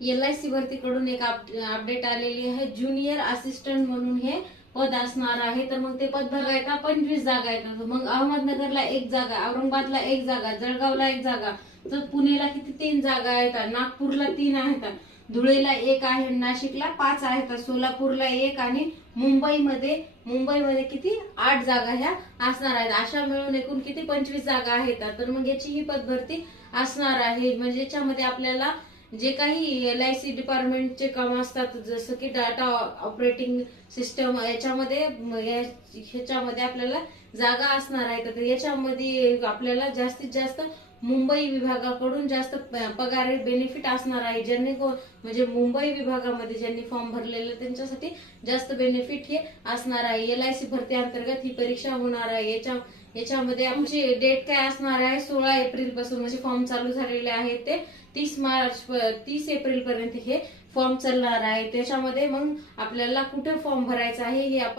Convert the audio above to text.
LIC भरतीकडून एक update आलेली आहे। ज्युनियर असिस्टंट म्हणून हे पद असणार आहे। तर मग ते पद भरायला 25 जागा आहेत। मग अहमदनगरला 1 जागा, औरंगाबादला 1 जागा, जळगावला 1 जागा, तर पुणेला किती 3 जागा आहेत, नागपूरला 3 आहेत, धुळेला 1 आहे, नाशिकला 5 आहेत, सोलापूरला 1 आणि मुंबईमध्ये किती 8 जागा ह्या असणार आहेत। अशा मिळून एकूण किती 25 जागा आहेत। तर मग याची ही पद भरती असणार आहे। म्हणजे याच्यामध्ये आपल्याला जे काही LIC डिपार्टमेंटचे काम असतात, जसं की डाटा ऑपरेटिंग सिस्टम, ह्याच्यामध्ये आपल्याला जागा असणार आहेत। तर याच्यामध्ये आपल्याला जास्तीत जास्त मुंबई विभागाकडून जास्त पगार बेनिफिट असणार आहे। ज्यांनी म्हणजे मुंबई विभागामध्ये ज्यांनी फॉर्म भरलेले त्यांच्यासाठी जास्त बेनिफिट हे असणार आहे। LIC भरती अंतर्गत ही परीक्षा होणार आहे। याच्यामध्ये आमची डेट काय असणार आहे, 16 एप्रिल पासून म्हणजे फॉर्म चालू झालेले आहेत ते 30 एप्रिल पर्यंत हे फॉर्म चालणार आहे। त्याच्यामध्ये मग आपल्याला कुठे फॉर्म भरायचा आहे हे आपण